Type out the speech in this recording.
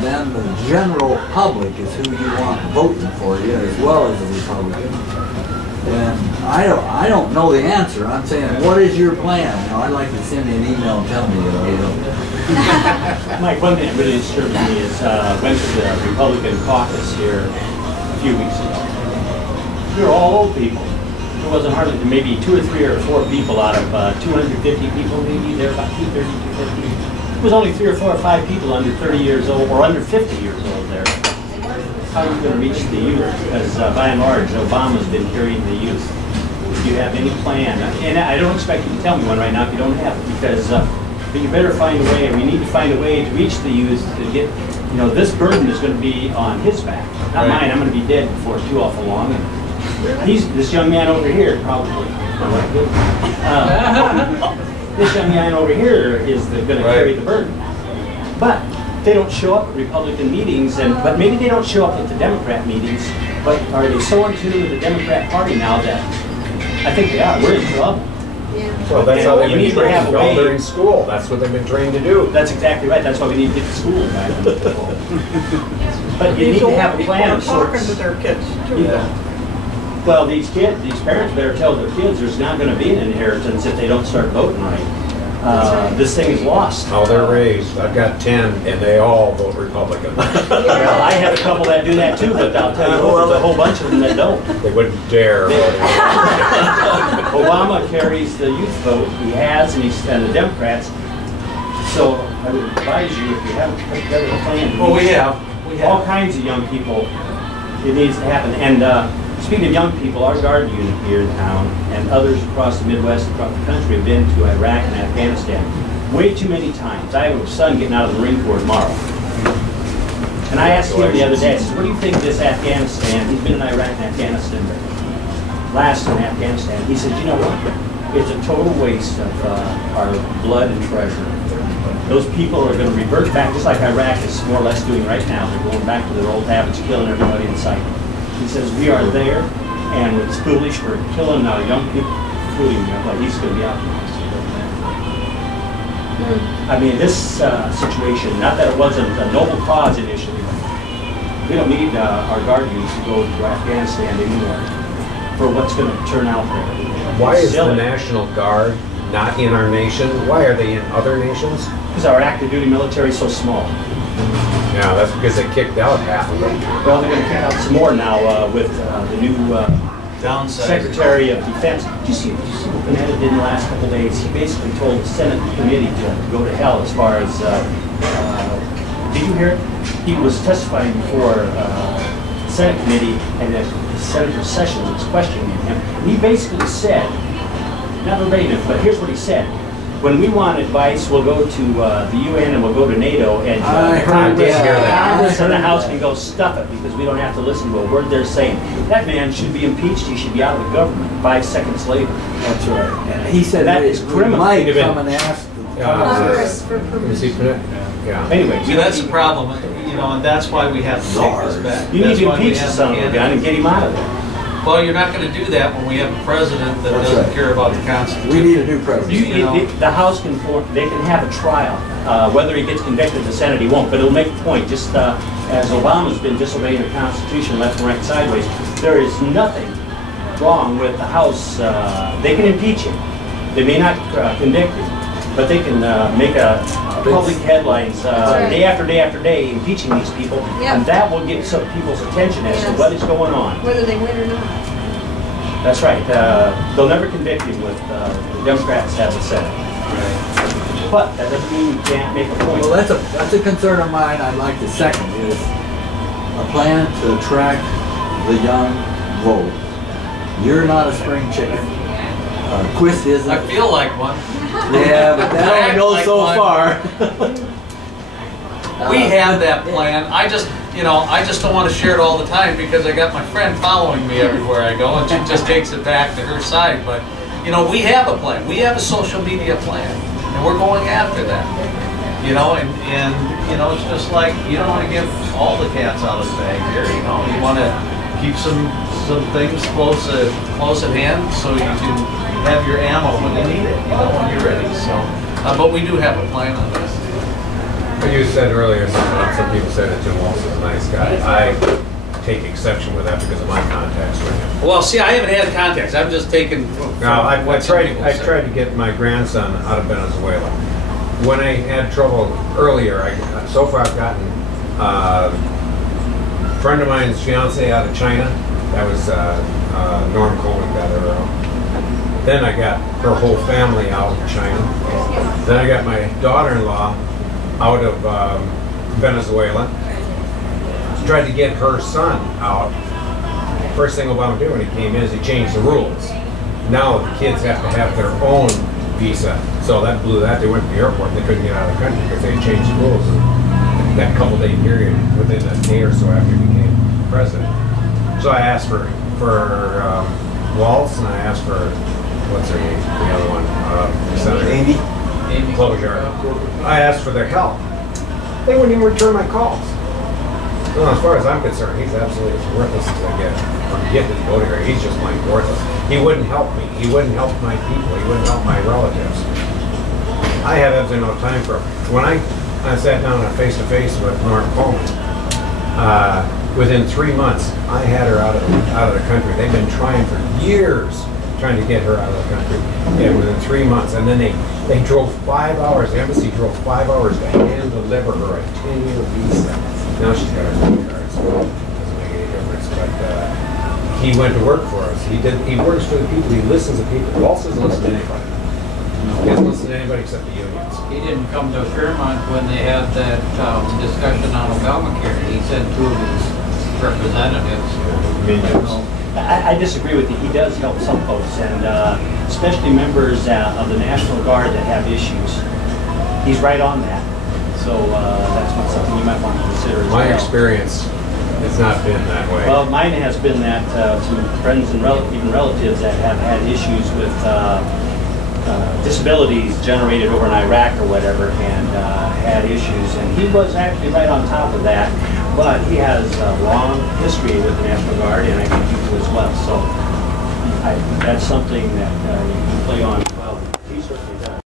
then the general public is who you want voting for you as well as the Republicans. And I don't know the answer. I'm saying, what is your plan? Now, I'd like to send you an email and tell me, Mike, one thing that really disturbed me is went to the Republican caucus here a few weeks ago. We were all old people. There wasn't hardly maybe 2 or 3 or 4 people out of 250 people, maybe. There were about 230, 250. There was only 3 or 4 or 5 people under 30 years old or under 50 years old there. How are you going to reach the youth? Because by and large, Obama's been carrying the youth. Do you have any plan? And I don't expect you to tell me one right now if you don't have it, because but you better find a way, and we need to find a way to reach the youth to get, you know, this burden is going to be on his back, not mine. I'm going to be dead before it's too awful long. And this young man over here, probably. This young man over here is going to carry the burden. But they don't show up at Republican meetings, but maybe they don't show up at the Democrat meetings, but are they so into the Democrat Party now that I think they are. We're in trouble. Yeah. Well, that's how they've been trained to go. They're in school. That's what they've been trained to do. That's exactly right. That's why we need to get to school back. But you need to have a plan of sorts. Talking to their kids too. Yeah. Well, these parents better tell their kids there's not going to be an inheritance if they don't start voting right. This thing is lost. How they're raised. I've got 10, and they all vote Republican. Well, I have a couple that do that too, but I'll tell you what, there's a whole bunch of them that don't. They wouldn't dare. Obama carries the youth vote. He has, and the Democrats. So I would advise you, if you haven't put together a plan. Well, we have all kinds of young people. It needs to happen. And speaking of young people, our Guard unit here in town and others across the Midwest, across the country, have been to Iraq and Afghanistan way too many times. I have a son getting out of the Marine Corps tomorrow. And I asked him the other day, I said, what do you think of this Afghanistan? He's been in Iraq and Afghanistan, last in Afghanistan. He said, you know what? It's a total waste of our blood and treasure. Those people are going to revert back, just like Iraq is more or less doing right now. They're going back to their old habits, killing everybody in sight. He says, we are there, and it's foolish. We're killing our young people, including like he's going to be out. I mean, this situation, not that it wasn't a noble cause initially, but we don't need our Guard units to go to Afghanistan anymore for what's going to turn out there. Why is the National Guard not in our nation? Why are they in other nations? Because our active duty military is so small. Yeah, that's because they kicked out half of them. Well, they're going to kick out some more now with the new Secretary of Defense. Did you see what Panetta did in the last couple of days? He basically told the Senate committee to go to hell as far as, did you hear it? He was testifying before the Senate committee, and Senator Sessions was questioning him. And he basically said, not verbatim, but here's what he said. When we want advice, we'll go to the UN and we'll go to NATO, and Congress and the House can go stuff it because we don't have to listen to a word they're saying. That man should be impeached. He should be out of the government 5 seconds later. That's right. And he said that is criminal. Might come and ask Congress for permission. Yeah. Anyway, See, that's the problem, you know, and that's why we have to take this back. You need to impeach the son of a gun and get him out of there. Well, you're not going to do that when we have a president that doesn't care about the Constitution. We need a new president. The House can they can have a trial. Whether he gets convicted, the Senate he won't. But it'll make a point. Just as Obama's been disobeying the Constitution left and right sideways, there is nothing wrong with the House. They can impeach him. They may not convict him, but they can make a public headlines day after day after day impeaching these people, and that will get some people's attention as to what is going on. Whether they win or not. That's right. They'll never convict him with the Democrats have the Senate. But that doesn't mean you can't make a point. Well, that's a concern of mine. I'd like to second is a plan to attract the young vote. You're not a spring chicken. Quist isn't. I feel like one. Yeah, but that only goes like so one. far. We have that plan. I just don't want to share it all the time because I got my friend following me everywhere I go, and she just takes it back to her side. But you know, we have a plan. We have a social media plan, and we're going after that. You know, and you know, it's just like you don't want to give all the cats out of the bag here. You know, you want to keep some things close at hand so you can have your ammo when you need it. You know, when you're ready. So, but we do have a plan on this. You said earlier, some people said that Jim Walsh is a nice guy. I take exception with that because of my contacts with him. Well, see, I haven't had contacts. I'm just taking. Now, I tried to get my grandson out of Venezuela. When I had trouble earlier, so far I've gotten a friend of mine's fiance out of China. That was Norm Coleman got her out. Then I got her whole family out of China. Then I got my daughter-in-law out of Venezuela. Tried to get her son out. First thing Obama did when he came in is he changed the rules. Now the kids have to have their own visa. So that blew that. They went to the airport. They couldn't get out of the country because they changed the rules. And that couple-day period, within a day or so after he became president. So I asked for Waltz, and I asked for, what's her name, the other one, Senator Amy? Klobuchar. I asked for their help. They wouldn't even return my calls. Well, as far as I'm concerned, he's absolutely as worthless as I get. I'm getting his voting rate. He's just plain worthless. He wouldn't help me. He wouldn't help my people. He wouldn't help my relatives. I have absolutely no time for him. When I sat down face-to-face with Norm Coleman, within 3 months, I had her out of the country. They've been trying for years trying to get her out of the country. Yeah, within 3 months. And then they drove 5 hours. The embassy drove 5 hours to hand deliver her a 10-year visa. Now she's got her green card, so it doesn't make any difference. But he went to work for us. He works for the people. He listens to people. Waltz doesn't listen to anybody. He doesn't listen to anybody except the unions. He didn't come to Fairmont when they had that discussion on Obamacare. He sent 2 of his representatives. Minions. I disagree with you. He does help some folks, and especially members of the National Guard that have issues. He's right on that. So that's not something you might want to consider as well. My experience has not been that way. Well, mine has been that some friends and even relatives that have had issues with disabilities generated over in Iraq or whatever, and had issues. And he was actually right on top of that. But he has a long history with the National Guard, and I think you do as well. So that's something that you can play on. Well, he certainly